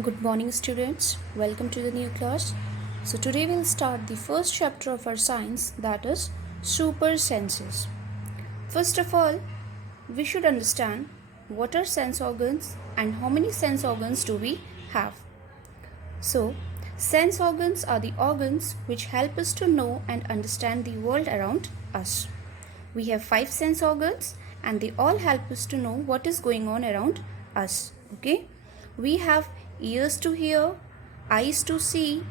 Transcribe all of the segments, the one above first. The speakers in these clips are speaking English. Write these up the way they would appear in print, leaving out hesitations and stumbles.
Good morning, students. Welcome to the new class. So, today we'll start the first chapter of our science, that is super senses. First of all, we should understand what are sense organs and how many sense organs do we have. So, sense organs are the organs which help us to know and understand the world around us. We have 5 sense organs and they all help us to know what is going on around us. Okay? We have ears to hear, eyes to see,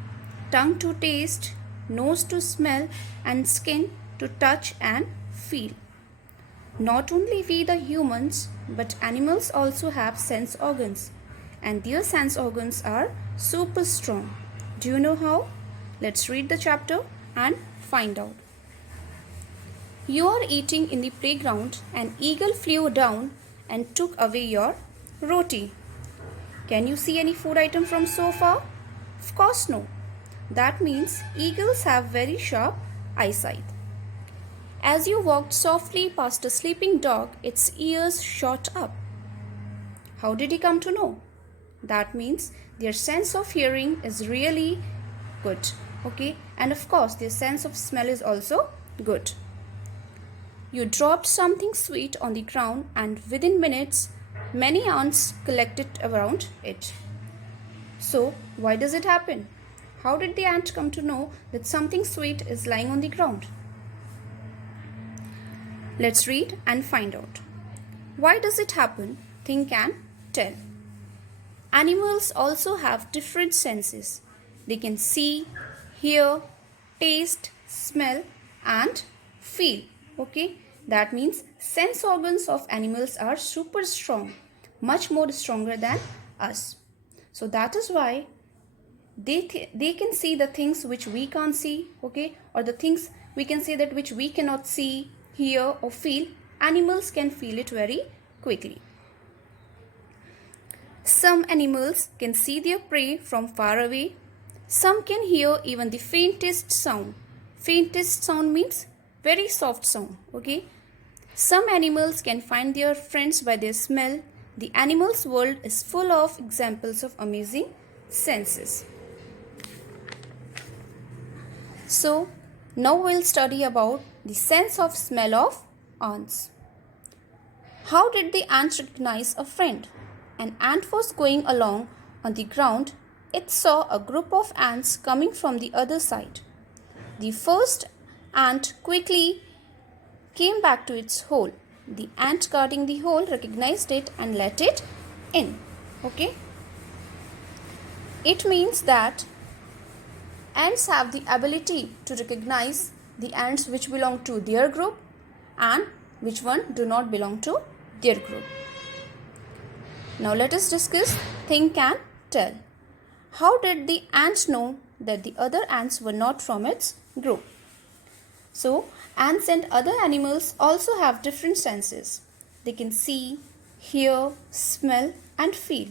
tongue to taste, nose to smell, and skin to touch and feel. Not only we the humans, but animals also have sense organs, and their sense organs are super strong. Do you know how? Let's read the chapter and find out. You are eating in the playground, an eagle flew down and took away your roti. Can you see any food item from so far? Of course no. That means eagles have very sharp eyesight. As you walked softly past a sleeping dog, its ears shot up. How did he come to know? That means their sense of hearing is really good. Okay, and of course their sense of smell is also good. You dropped something sweet on the ground, and within minutes many ants collected around it. So, why does it happen? How did the ant come to know that something sweet is lying on the ground? Let's read and find out. Why does it happen? Think and tell. Animals also have different senses. They can see, hear, taste, smell, and feel. Okay? That means sense organs of animals are super strong, much more stronger than us. So that is why they can see the things which we can't see, okay? Or the things we can say that which we cannot see, hear or feel, animals can feel it very quickly. Some animals can see their prey from far away. Some can hear even the faintest sound. Faintest sound means very soft sound, okay? Some animals can find their friends by their smell. The animals' world is full of examples of amazing senses. So, now we'll study about the sense of smell of ants. How did the ant recognize a friend? An ant was going along on the ground. It saw a group of ants coming from the other side. The first ant quickly came back to its hole. The ant guarding the hole recognized it and let it in. Okay? It means that ants have the ability to recognize the ants which belong to their group and which one do not belong to their group. Now let us discuss think and tell. How did the ant know that the other ants were not from its group? So, ants and other animals also have different senses. They can see, hear, smell, and feel.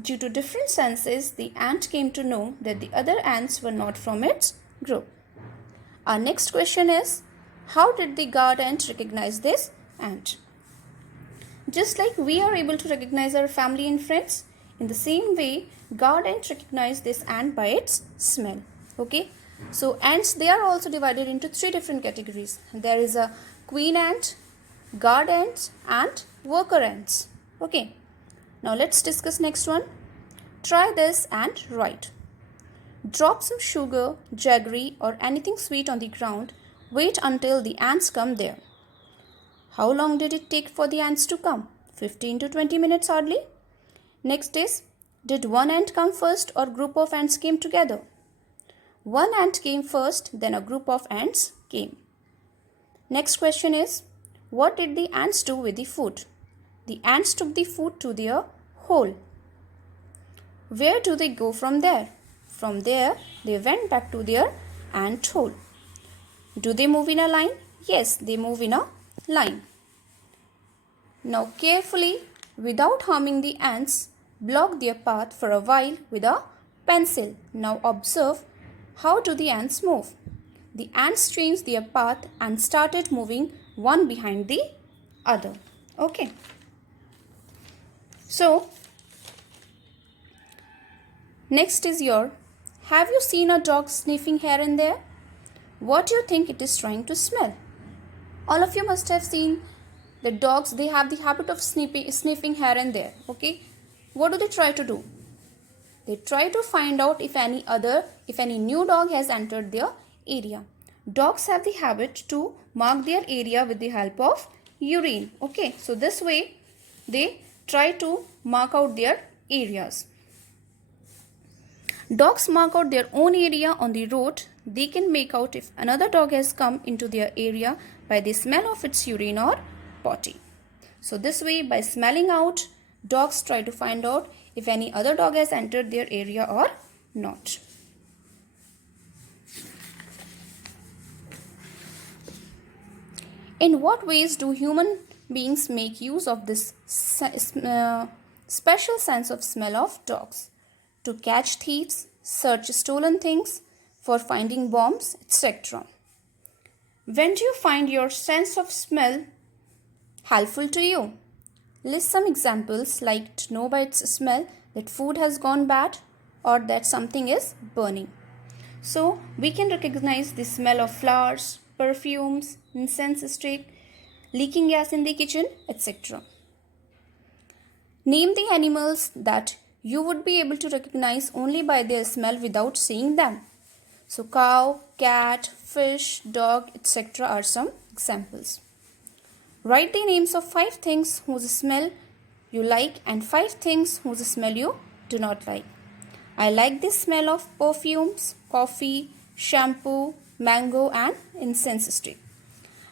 Due to different senses, the ant came to know that the other ants were not from its group. Our next question is, how did the guard ant recognize this ant? Just like we are able to recognize our family and friends, in the same way, guard ant recognized this ant by its smell. Okay? So ants, they are also divided into 3 different categories. There is a queen ant, guard ants and worker ants. Okay. Now let's discuss next one. Try this and write. Drop some sugar, jaggery or anything sweet on the ground. Wait until the ants come there. How long did it take for the ants to come? 15 to 20 minutes hardly. Next is, did one ant come first or group of ants came together? One ant came first, then a group of ants came. Next question is, what did the ants do with the food? The ants took the food to their hole. Where do they go from there? From there, they went back to their ant hole. Do they move in a line? Yes, they move in a line. Now carefully, without harming the ants, block their path for a while with a pencil. Now observe, how do the ants move? The ants changed their path and started moving one behind the other. Okay. So, Next is your, have you seen a dog sniffing here and there? What do you think it is trying to smell? All of you must have seen the dogs, they have the habit of sniffing here and there. Okay, what do they try to do? They try to find out if any new dog has entered their area. Dogs have the habit to mark their area with the help of urine. Okay, so this way they try to mark out their areas. Dogs mark out their own area on the road. They can make out if another dog has come into their area by the smell of its urine or potty. So this way, by smelling out, dogs try to find out if any other dog has entered their area or not. In what ways do human beings make use of this special sense of smell of dogs? To catch thieves, search stolen things, for finding bombs, etc. When do you find your sense of smell helpful to you? List some examples, like to know by its smell that food has gone bad or that something is burning. So we can recognize the smell of flowers, perfumes, incense stick, leaking gas in the kitchen, etc. Name the animals that you would be able to recognize only by their smell without seeing them. So cow, cat, fish, dog, etc. are some examples. Write the names of 5 things whose smell you like and 5 things whose smell you do not like. I like the smell of perfumes, coffee, shampoo, mango and incense stick.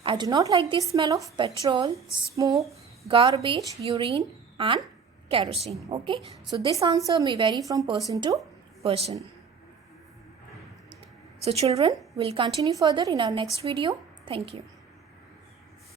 I do not like the smell of petrol, smoke, garbage, urine and kerosene. Okay, so this answer may vary from person to person. So children, we'll continue further in our next video. Thank you.